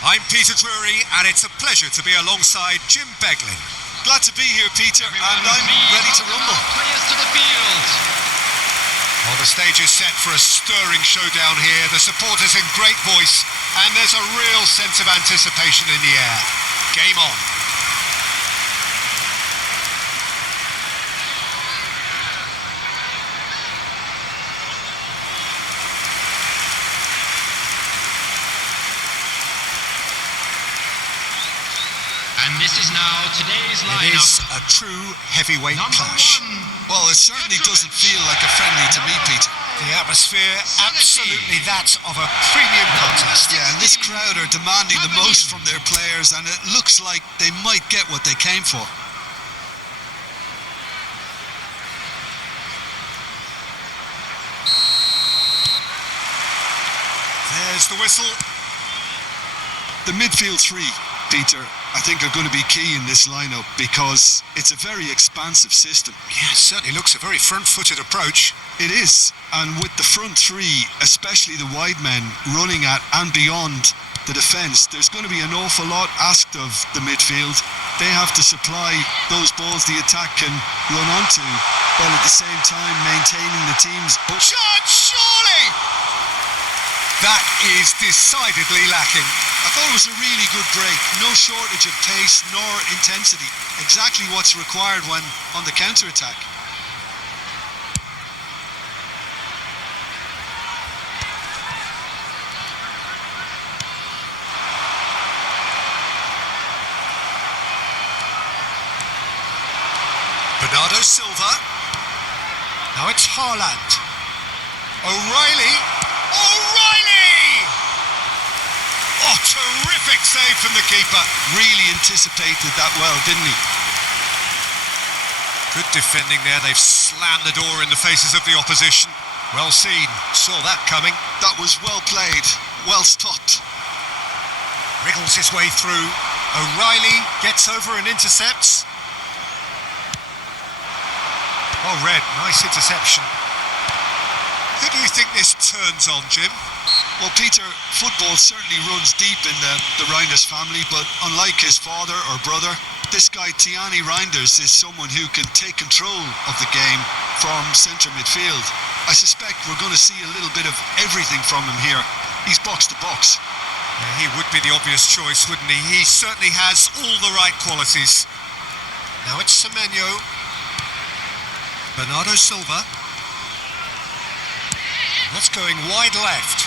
I'm Peter Drury, and it's a pleasure to be alongside Jim Beglin. Glad to be here, Peter, and I'm ready to rumble. Players to the field. Well, the stage is set for a stirring showdown here. The supporters in great voice, and there's a real sense of anticipation in the air. Game on. And this is now today's lineup. It is a true heavyweight clash. Well, it certainly doesn't feel like a friendly to me, Peter. The atmosphere, absolutely that of a premium contest. Yeah, and this crowd are demanding the most from their players, and it looks like they might get what they came for. There's the whistle. The midfield three, Peter, I think are going to be key in this lineup because it's a very expansive system. Yeah, it certainly looks a very front-footed approach. It is, and with the front three, especially the wide men, running at and beyond the defence, there's going to be an awful lot asked of the midfield. They have to supply those balls the attack can run onto, while at the same time maintaining the team's... Shot, surely! That is decidedly lacking. I thought it was a really good break. No shortage of pace nor intensity. Exactly what's required when on the counter-attack. Bernardo Silva. Now it's Haaland. O'Reilly. Oh, terrific save from the keeper. Really anticipated that well, didn't he? Good defending there. They've slammed the door in the faces of the opposition. Well seen. Saw that coming. That was well played. Well stopped. Wriggles his way through. O'Reilly gets over and intercepts. Oh, Red, nice interception. Who do you think this turns on, Jim? Well, Peter, football certainly runs deep in the Reinders family, but unlike his father or brother, this guy Tiani Reinders is someone who can take control of the game from centre midfield. I suspect we're going to see a little bit of everything from him here. He's box to box. Yeah, he would be the obvious choice, wouldn't he? He certainly has all the right qualities. Now it's Semenyo. Bernardo Silva. That's going wide left.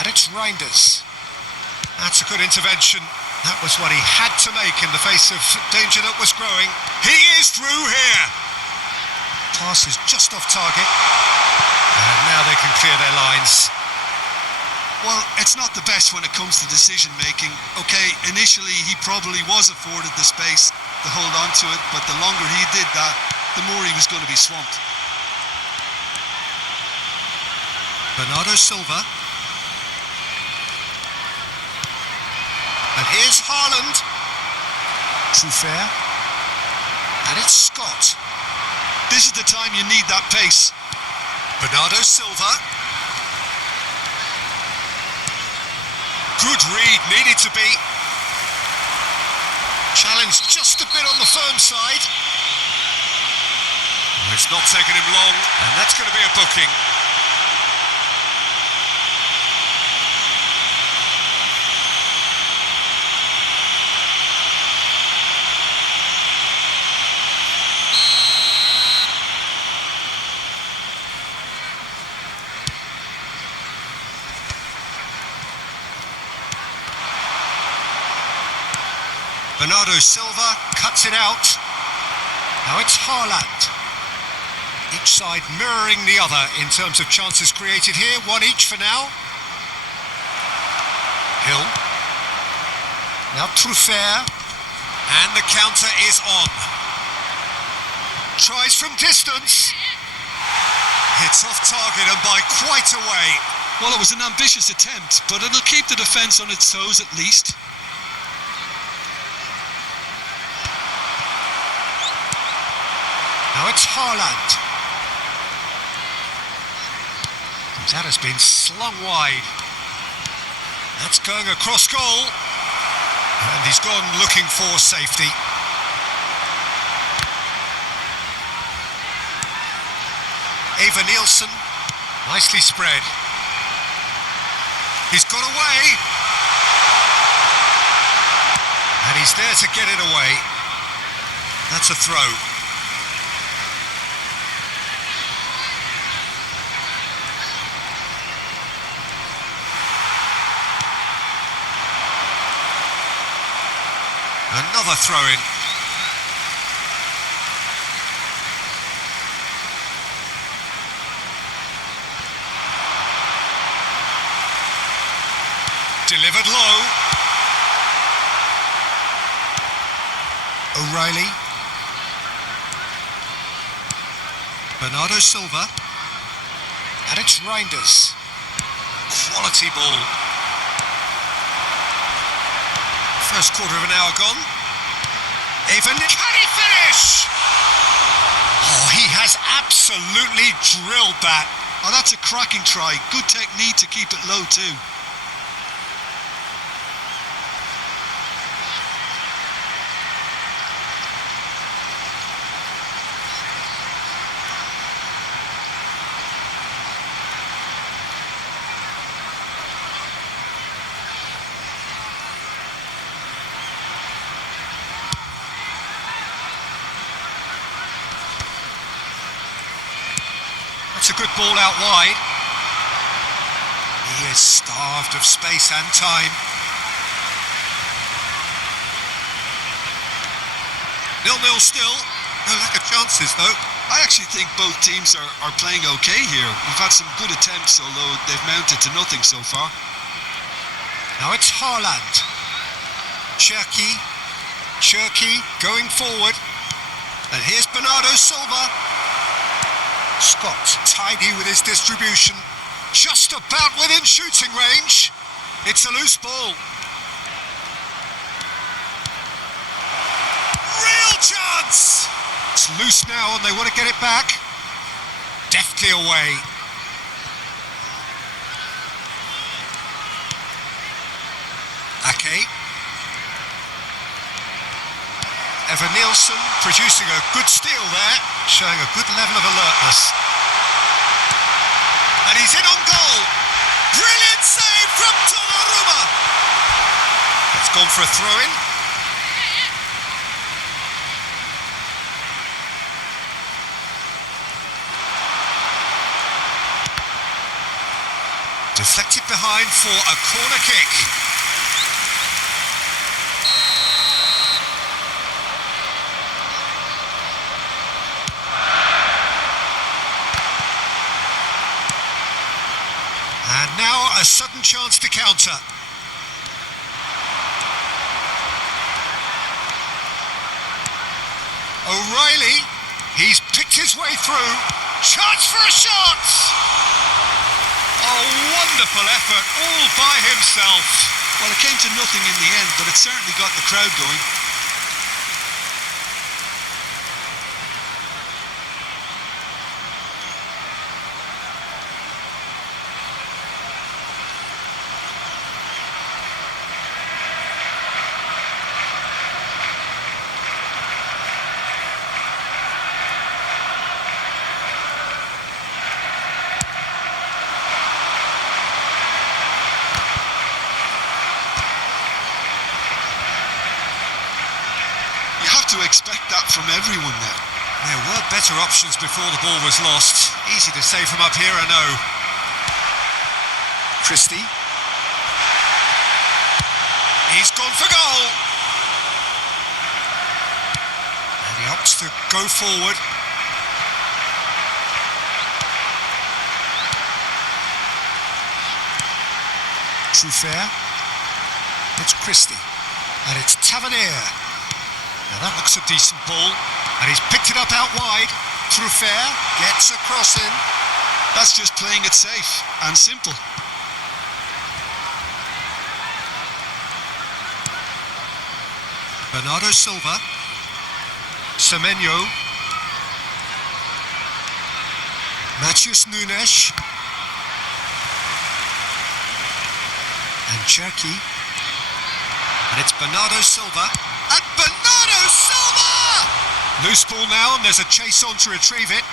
And it's Reinders. That's a good intervention. That was what he had to make in the face of danger that was growing. He is through here. Pass is just off target. And now they can clear their lines. Well, it's not the best when it comes to decision making. Okay, initially he probably was afforded the space to hold on to it, but the longer he did that, the more he was going to be swamped. Bernardo Silva. And here's Haaland. Truffert. And it's Scott. This is the time you need that pace. Bernardo Silva. Good read, needed to be. Challenge just a bit on the firm side. Oh, it's not taking him long, and that's going to be a booking. Bernardo Silva cuts it out. Now it's Haaland. Each side mirroring the other in terms of chances created here. One each for now. Hill. Now Truffert. And the counter is on. Tries from distance. Hits off target and by quite a way. Well, it was an ambitious attempt, but it'll keep the defence on its toes at least. Now it's Haaland. That has been slung wide. That's going across goal. And he's gone looking for safety. Eva Nielsen, nicely spread. He's got away. And he's there to get it away. That's a throw. Another throw-in. Delivered low. O'Reilly. Bernardo Silva. And it's Reinders. Quality ball. First quarter of an hour gone. Even can he finish? Oh, he has absolutely drilled that. Oh, that's a cracking try. Good technique to keep it low too. That's a good ball out wide. He is starved of space and time. 0-0 still. No lack of chances though. I actually think both teams are playing okay here. We've had some good attempts, although they've mounted to nothing so far. Now it's Haaland. Cherki going forward. And here's Bernardo Silva. Scott tidy with his distribution, just about within shooting range. It's a loose ball. Real chance! It's loose now and they want to get it back. Deftly away. Ake. Eva Nielsen producing a good steal there, showing a good level of alertness. And he's in on goal. Brilliant save from Donnarumma. It's gone for a throw-in. Deflected behind for a corner kick. And now a sudden chance to counter. O'Reilly, he's picked his way through. Chance for a shot! A wonderful effort all by himself. Well, it came to nothing in the end, but it certainly got the crowd going. To expect that from everyone now. There were better options before the ball was lost. Easy to say from up here, I know. Christie. He's gone for goal. And he opts to go forward. Truffert. It's Christie. And it's Tavernier. Now that looks a decent ball, and he's picked it up out wide. Truffert gets a cross in. That's just playing it safe and simple. Bernardo Silva. Semenyo. Matheus Nunes. And Cherky. And it's Bernardo Silva. And Bernardo Silva! Loose ball now, and there's a chase on to retrieve it.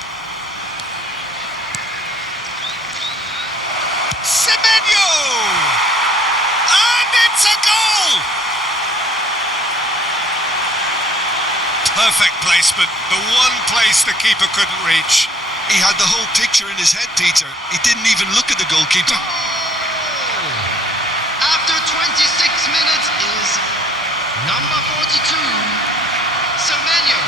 Semenyo! And it's a goal! Perfect placement, the one place the keeper couldn't reach. He had the whole picture in his head, Peter. He didn't even look at the goalkeeper. After 26 minutes is number 42, Semenyo.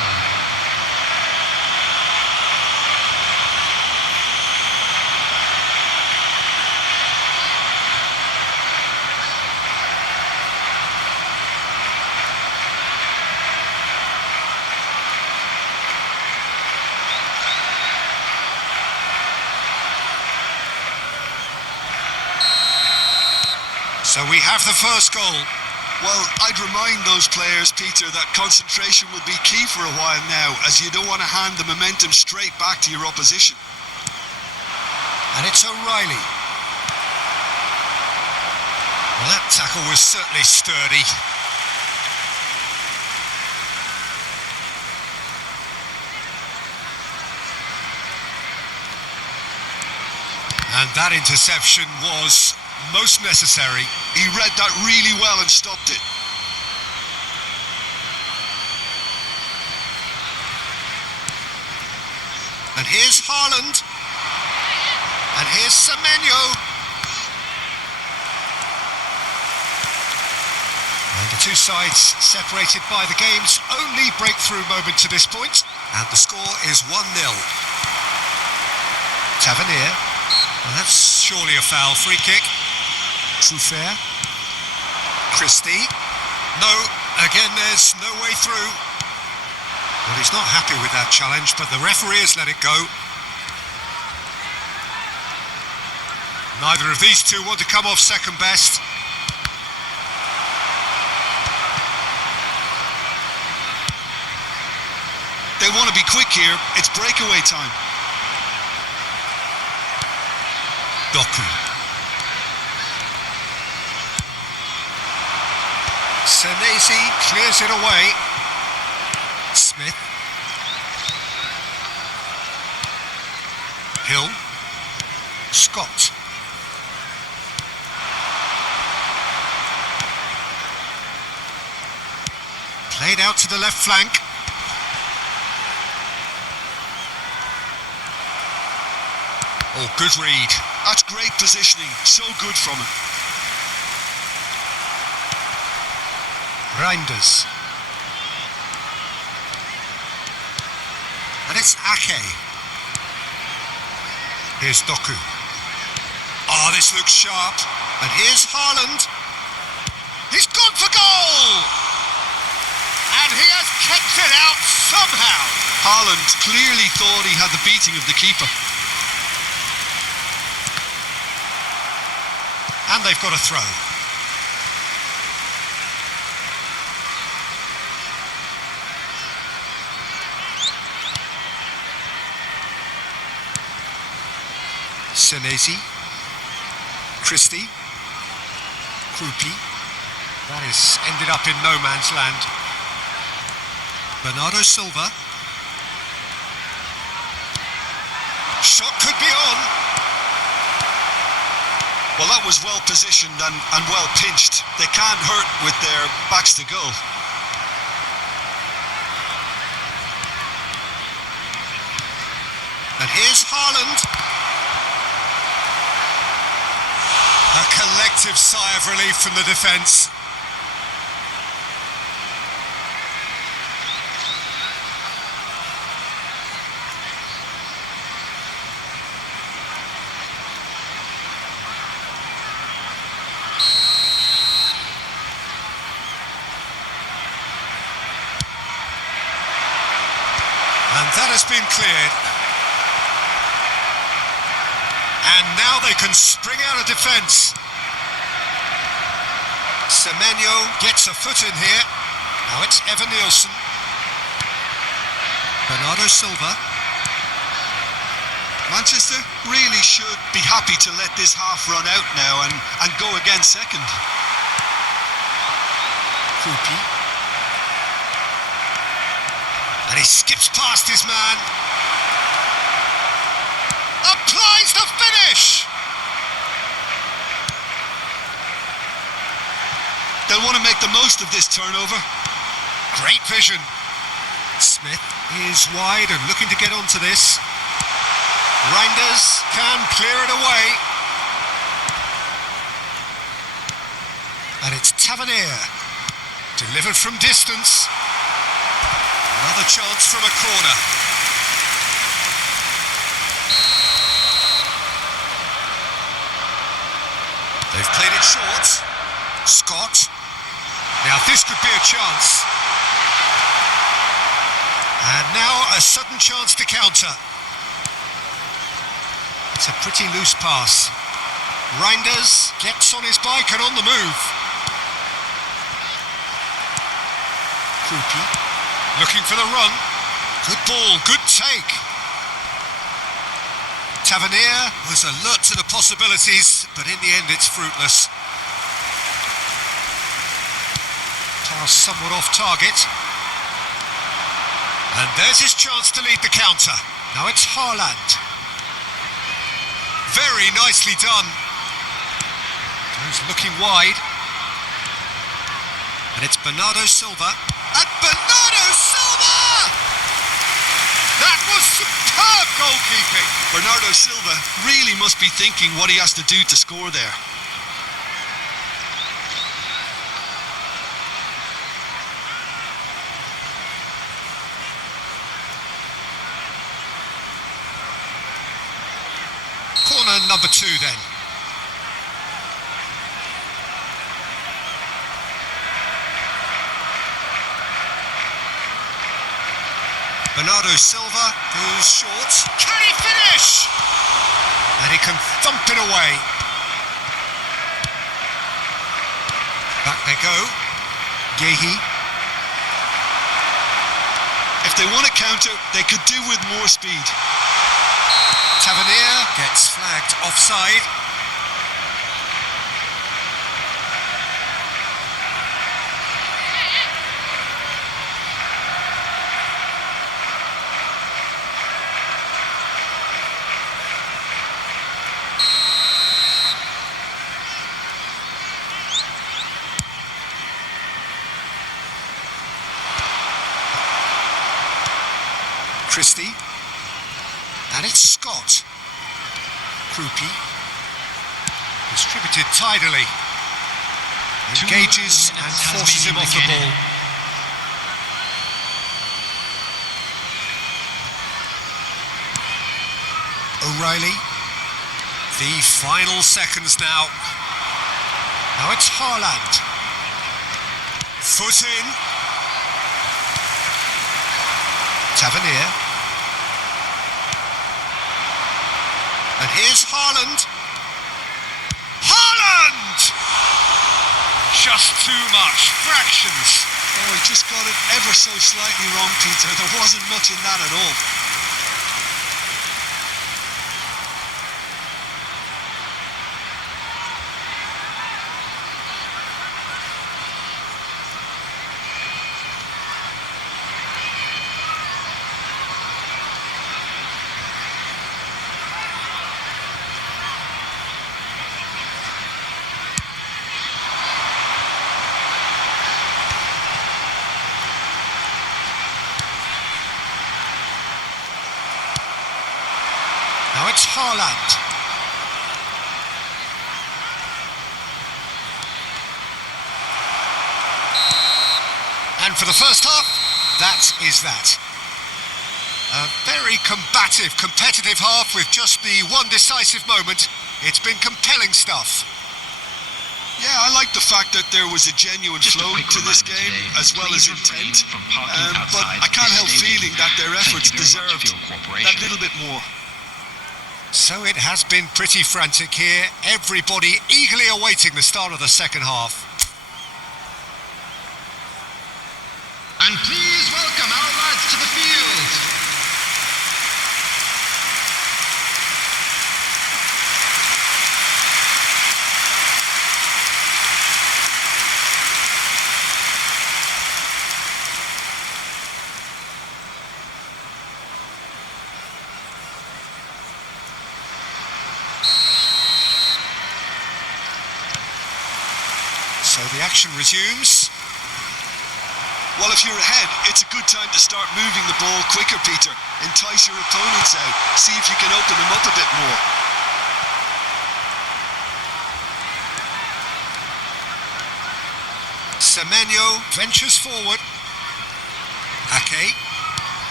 So we have the first goal. Well, I'd remind those players, Peter, that concentration will be key for a while now, as you don't want to hand the momentum straight back to your opposition. And it's O'Reilly. Well, that tackle was certainly sturdy. And that interception was most necessary. He read that really well and stopped it. And here's Haaland. And here's Semenyo. And the two sides separated by the game's only breakthrough moment to this point. And the score is 1-0. Tavernier. Well, that's surely a foul. Free kick. Truffert. Christie. No, again there's no way through. Well, he's not happy with that challenge, but the referee has let it go. Neither of these two want to come off second best. They want to be quick here. It's breakaway time. Doku. Senesi clears it away. Smith. Hill. Scott. Played out to the left flank. Oh, good read. That's great positioning. So good from him. Reinders. And it's Ake. Here's Doku. Oh, this looks sharp. And here's Haaland. He's gone for goal! And he has kicked it out somehow. Haaland clearly thought he had the beating of the keeper. And they've got a throw. Senesi. Christie. Krupi. That has ended up in no man's land. Bernardo Silva. Shot could be on. Well, that was well positioned and well pinched. They can't hurt with their backs to goal. And here's Haaland. A collective sigh of relief from the defence. And that has been cleared. And now they can spring out of defence. Semenyo gets a foot in here. Now it's Evan Nielsen. Bernardo Silva. Manchester really should be happy to let this half run out now and go again second. Krupi. And he skips past his man. Applies the finish! They'll want to make the most of this turnover. Great vision. Smith is wide and looking to get onto this. Reinders can clear it away. And it's Tavernier. Delivered from distance. Another chance from a corner. They've played it short. Scott. Now this could be a chance. And now a sudden chance to counter. It's a pretty loose pass. Reinders gets on his bike and on the move. Krupi looking for the run. Good ball, good take. Tavernier was alert to the possibilities, but in the end it's fruitless. Pass somewhat off target. And there's his chance to lead the counter. Now it's Haaland. Very nicely done. Goes looking wide. And it's Bernardo Silva. And Bernardo Silva! That was superb goalkeeping. Bernardo Silva really must be thinking what he has to do to score there. Corner number 2 then. Bernardo Silva goes short. Can he finish? And he can thump it away. Back they go. Yehi. If they want to counter, they could do with more speed. Tavernier gets flagged offside. Christie. And it's Scott. Krupi. Distributed tidily. Engages and forces him off the ball. O'Reilly. The final seconds now. Now it's Haaland. Foot in. Tavernier. And here's Haaland. Haaland! Just too much. Fractions. Oh, he just got it ever so slightly wrong, Peter. There wasn't much in that at all. Now it's Haaland. And for the first half, that is that. A very combative, competitive half with just the one decisive moment. It's been compelling stuff. Yeah, I like the fact that there was a genuine flow to this game as well as intent. But I can't help feeling that their efforts deserved that little bit more. So it has been pretty frantic here. Everybody eagerly awaiting the start of the second half. And please welcome our lads to the field. So the action resumes. Well, if you're ahead, it's a good time to start moving the ball quicker, Peter. Entice your opponents out. See if you can open them up a bit more. Semenyo ventures forward. Ake.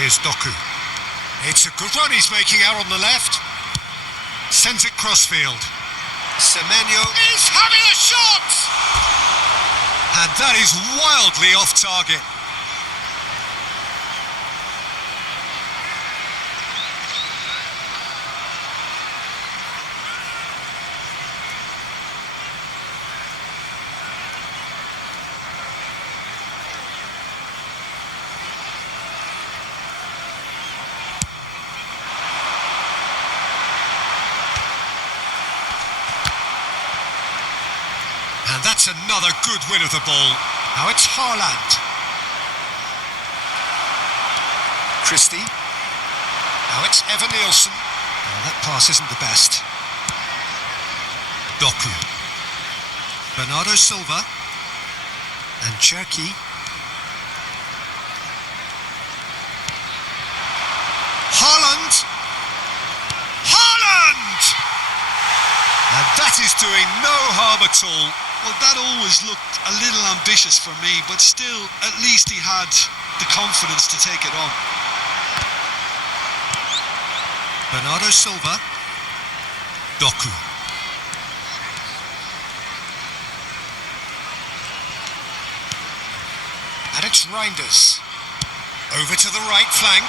Here's Doku. It's a good run he's making out on the left. Sends it crossfield. Semenyo is having a shot! And that is wildly off target. And that's another good win of the ball. Now it's Haaland. Christie. Now it's Evan Nielsen. Oh, that pass isn't the best. Doku. Bernardo Silva. And Cherki. Haaland! Haaland! And that is doing no harm at all. Well, that always looked a little ambitious for me, but still, at least he had the confidence to take it on. Bernardo Silva. Doku. And it's Reinders. Over to the right flank.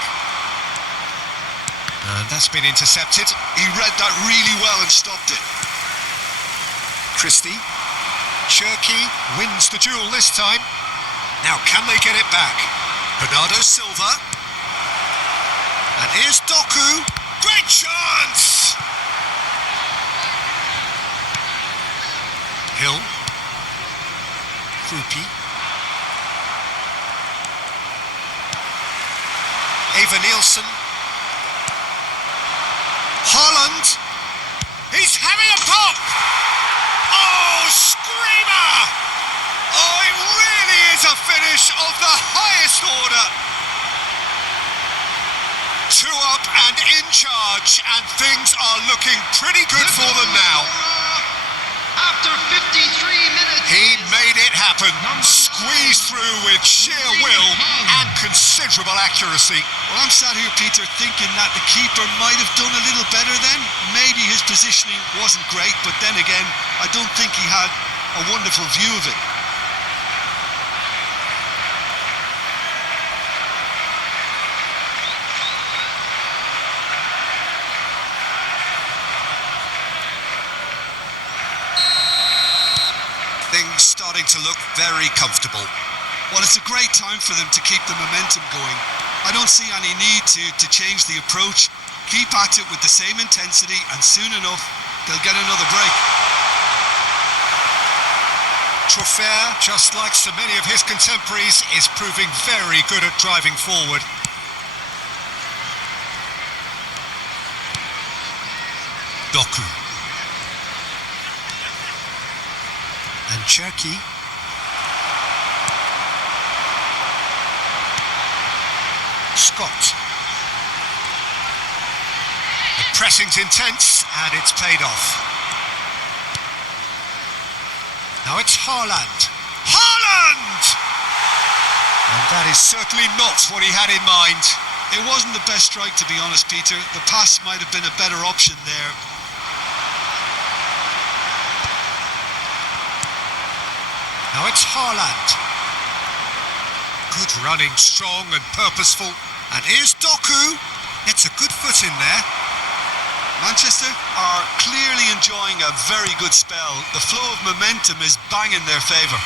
And that's been intercepted. He read that really well and stopped it. Christie. Cherki wins the duel this time. Now can they get it back? Bernardo Silva. And here's Doku. Great chance! Hill. Krupi. Eva Nielsen. Haaland. He's having a pop! Oh, screamer! Oh, it really is a finish of the highest order. 2 up and in charge, and things are looking pretty good for them now. After 53 minutes, He made it happen, squeezed through with sheer will and considerable accuracy. Well, I'm sat here, Peter, thinking that the keeper might have done a little better then. Maybe his positioning wasn't great, but then again, I don't think he had a wonderful view of it. Things starting to look very comfortable. Well, it's a great time for them to keep the momentum going. I don't see any need to change the approach. Keep at it with the same intensity, and soon enough, they'll get another break. Trofer, just like so many of his contemporaries, is proving very good at driving forward. Doku. And Cherki. Scott. The pressing's intense, and it's paid off. Now it's Haaland. Haaland! And that is certainly not what he had in mind. It wasn't the best strike, to be honest, Peter. The pass might have been a better option there. Now it's Haaland. Good running, strong and purposeful. And here's Doku. Gets a good foot in there. Manchester are clearly enjoying a very good spell. The flow of momentum is bang in their favour.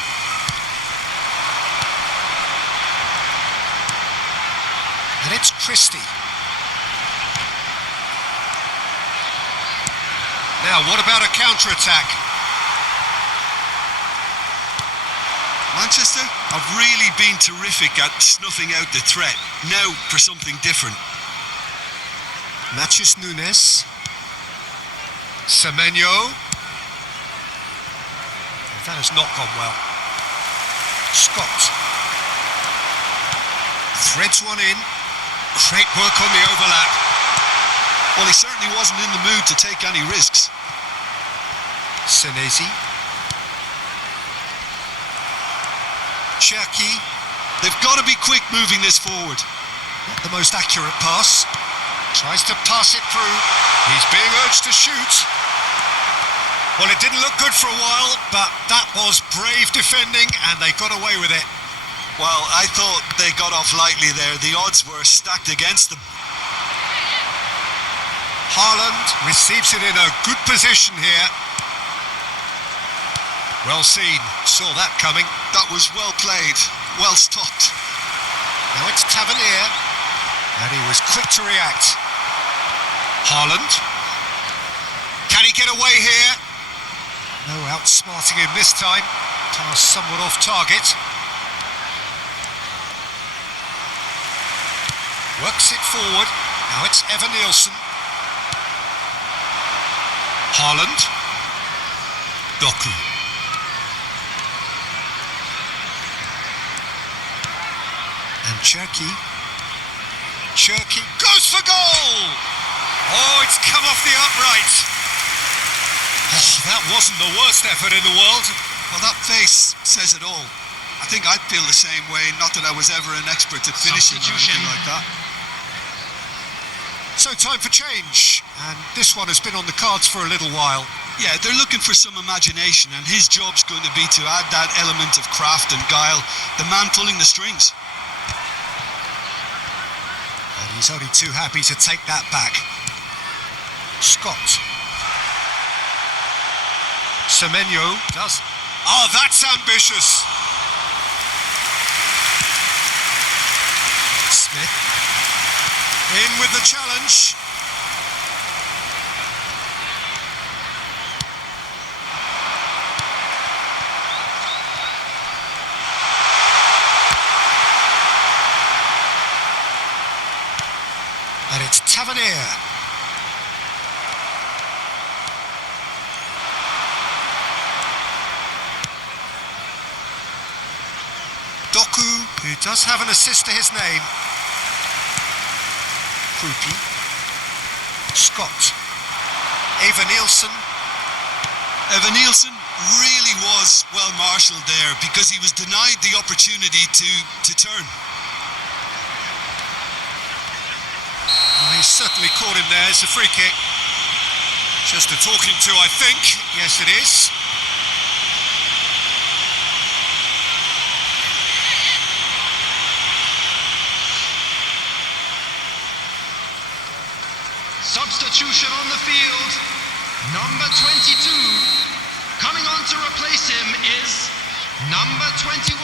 And it's Christie. Now, what about a counter-attack? Manchester have really been terrific at snuffing out the threat. Now for something different. Matheus Nunes. Semenyo. That has not gone well. Scott. Threads one in. Great work on the overlap. Well, he certainly wasn't in the mood to take any risks. Senesi. Cherki. They've got to be quick moving this forward. Not the most accurate pass. Tries to pass it through. He's being urged to shoot. Well, it didn't look good for a while, but that was brave defending and they got away with it. Well, I thought they got off lightly there. The odds were stacked against them. Haaland receives it in a good position here. Well seen, saw that coming. That was well played, well stopped. Now it's Tavernier, and he was quick to react. Haaland. Can he get away here? No outsmarting him this time. Pass somewhat off target. Works it forward. Now it's Evan Nielsen. Haaland. Doku. And Cherki goes for goal! Oh, it's come off the upright. Oh, that wasn't the worst effort in the world. Well, that face says it all. I think I'd feel the same way, not that I was ever an expert at finishing or anything like that. So time for change, and this one has been on the cards for a little while. Yeah, they're looking for some imagination, and his job's going to be to add that element of craft and guile, the man pulling the strings. And he's only too happy to take that back. Scott. Semenyo does. Oh, that's ambitious. Smith. In with the challenge. And it's Tavernier. Doku, who does have an assist to his name. Krupi. Scott. Evan Nielsen. Evan Nielsen really was well marshalled there because he was denied the opportunity to turn. Oh, he certainly caught him there. It's a free kick. Just a talking to, I think. Yes, it is. Substitution on the field. Number 22. Coming on to replace him is number 21,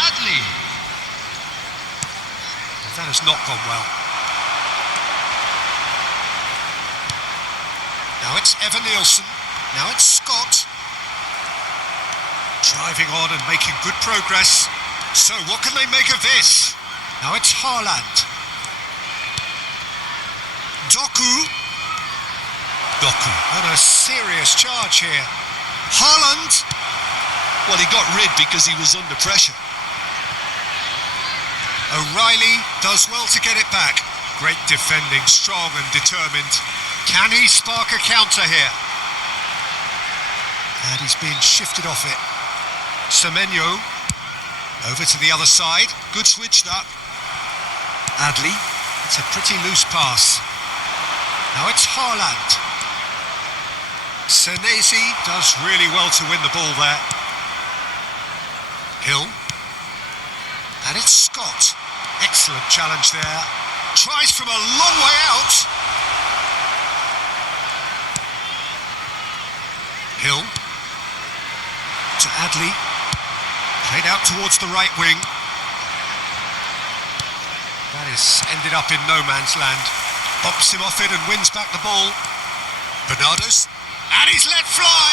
Adley. That has not gone well. Now it's Evan Nielsen. Now it's Scott. Driving on and making good progress. So what can they make of this? Now it's Haaland. Doku. On a serious charge here. Haaland. Well, he got rid because he was under pressure. O'Reilly does well to get it back. Great defending, strong and determined. Can he spark a counter here? And he's being shifted off it. Semenyo. Over to the other side. Good switch, that. Adley. It's a pretty loose pass. Now it's Haaland. Senesi does really well to win the ball there. Hill. And it's Scott. Excellent challenge there. Tries from a long way out. Hill. To Adley. Played out towards the right wing. That is ended up in no man's land. Bops him off it and wins back the ball. Bernardo's. And he's let fly!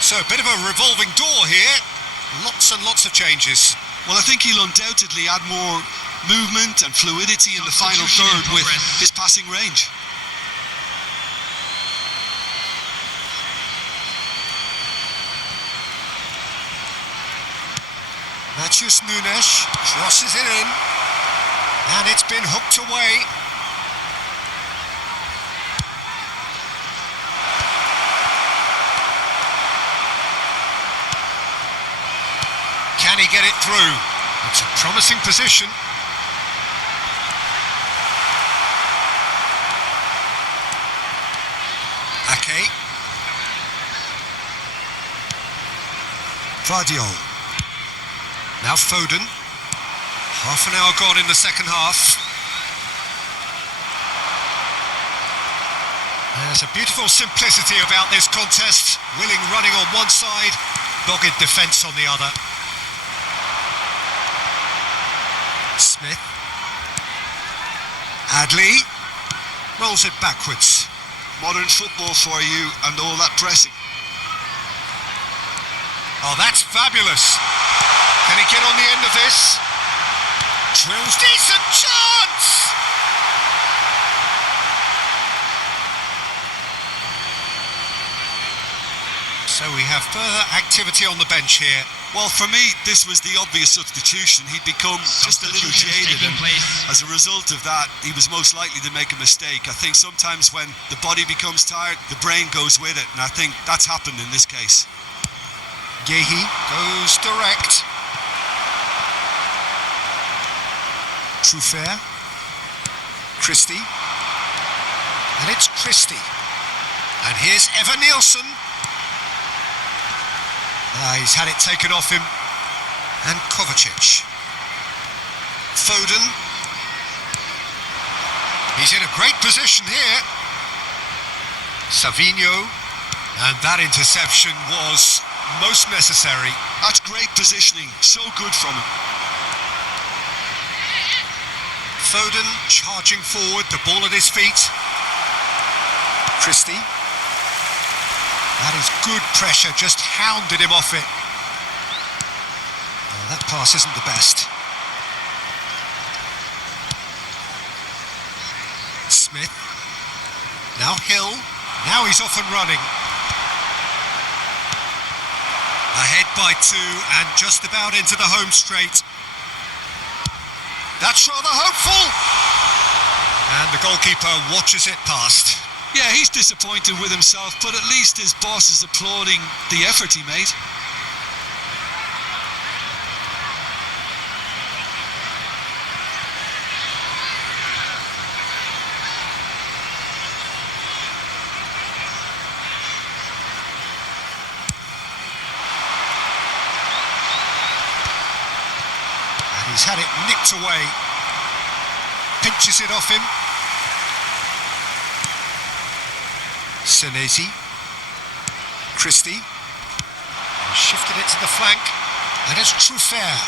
So a bit of a revolving door here. Lots and lots of changes. Well, I think he'll undoubtedly add more movement and fluidity in the final third with his passing range. Matheus Nunes crosses it in, and it's been hooked away. Can he get it through? It's a promising position. Ake. Guardiola. Now Foden. Half an hour gone in the second half. There's a beautiful simplicity about this contest. Willing running on one side, dogged defence on the other. Smith. Adley rolls it backwards. Modern football for you and all that pressing. Oh, that's fabulous. Can he get on the end of this? Drills, decent chance! So we have further activity on the bench here. Well, for me, this was the obvious substitution. He'd become just a little jaded, and as a result of that, he was most likely to make a mistake. I think sometimes when the body becomes tired, the brain goes with it, and I think that's happened in this case. Yehi goes direct. Truffert. Christie. And it's Christie. And here's Evan Nielsen. He's had it taken off him. And Kovacic. Foden. He's in a great position here. Savinho. And that interception was most necessary. That's great positioning. So good from him. Foden charging forward, the ball at his feet. Christie. That is good pressure, just hounded him off it. Oh, that pass isn't the best. Smith. Now Hill. Now he's off and running. Ahead by 2 and just about into the home straight. That's rather hopeful. And the goalkeeper watches it past. Yeah, he's disappointed with himself, but at least his boss is applauding the effort he made. And he's had it nicked away. Pinches it off him. Senesi. Christie. And shifted it to the flank. And it's Truffert.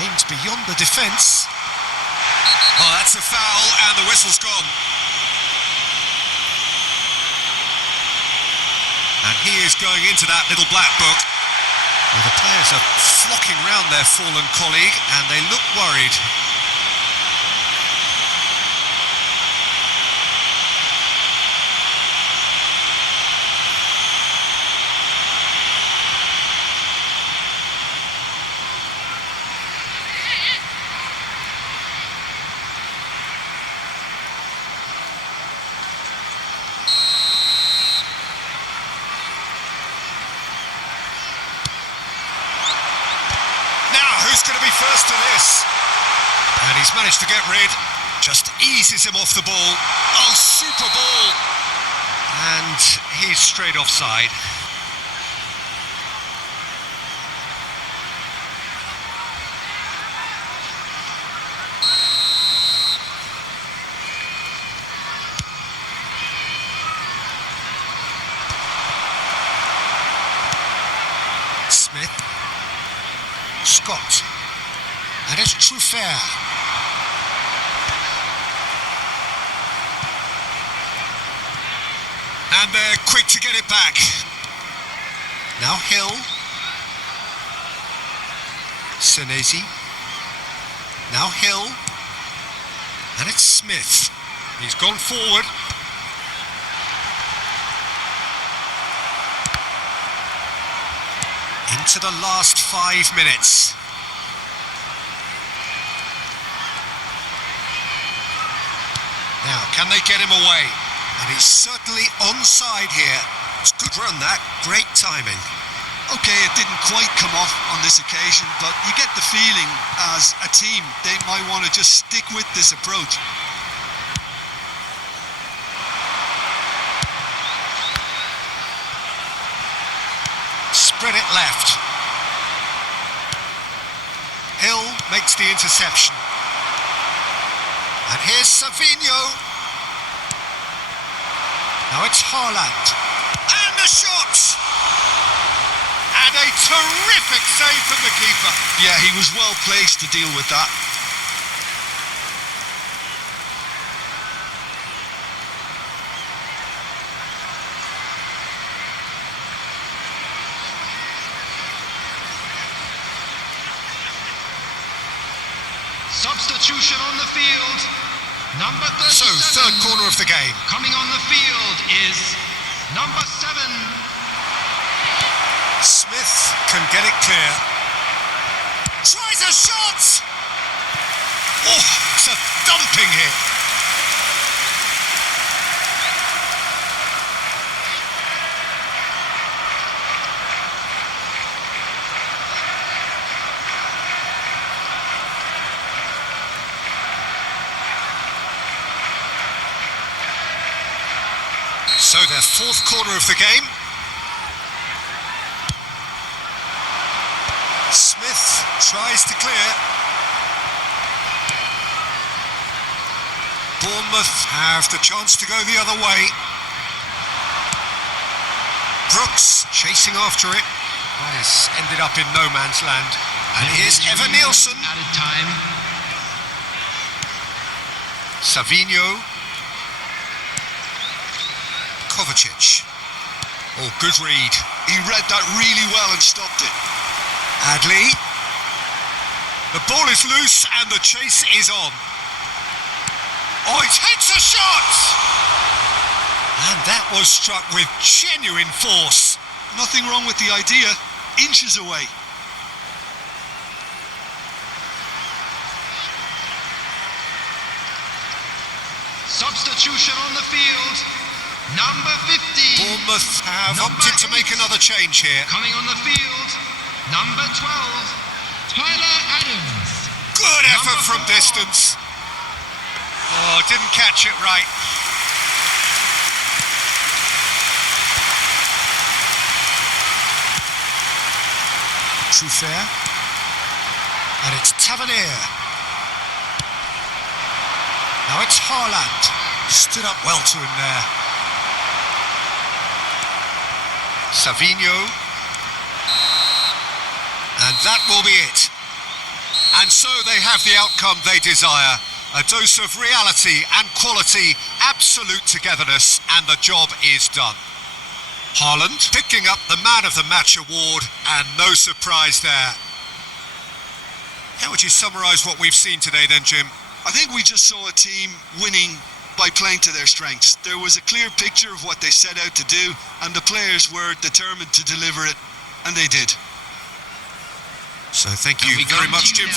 Aims beyond the defence. Oh, that's a foul and the whistle's gone. And he is going into that little black book. Well, the players are flocking round their fallen colleague and they look worried. Who's going to be first to this? And he's managed to get rid. Just eases him off the ball. Oh, super ball! And he's straight offside. Smith. Scott. And it's Truffert. And they're quick to get it back. Now Hill. Senesi. Now Hill. And it's Smith. He's gone forward. Into the last 5 minutes. Now, can they get him away? And he's certainly onside here. It's good run, that. Great timing. Okay, it didn't quite come off on this occasion, but you get the feeling as a team they might want to just stick with this approach. Spread it left. Hill makes the interception. And here's Savinho. Now it's Haaland. And the shot! And a terrific save from the keeper. Yeah, he was well placed to deal with that. Substitution on the field. Number 37. So, third corner of the game. Coming on the field is number 7. Smith can get it clear. Tries a shot! Oh, it's a dumping hit. So their fourth corner of the game. Smith tries to clear. Bournemouth have the chance to go the other way. Brooks chasing after it. That has ended up in no man's land. And here's Evan Nielsen. Added time. Savinho. Kovacic. Oh, good read. He read that really well and stopped it. Adley. The ball is loose and the chase is on. Oh, he takes a shot! And that was struck with genuine force. Nothing wrong with the idea. Inches away. Substitution on the field. Number 50. Bournemouth have opted to make another change here. Coming on the field. Number 12. Tyler Adams. Good effort Number from 4. distance. Oh, didn't catch it right. Trufair. And it's Tavernier. Now it's Haaland. Stood up well to him there. Savinho. And that will be it. And so they have the outcome they desire. A dose of reality and quality, absolute togetherness, and the job is done. Haaland picking up the Man of the Match award, and no surprise there. How would you summarise what we've seen today then, Jim? I think we just saw a team winning by playing to their strengths. There was a clear picture of what they set out to do, and the players were determined to deliver it, and they did. So thank you very much, Jim, for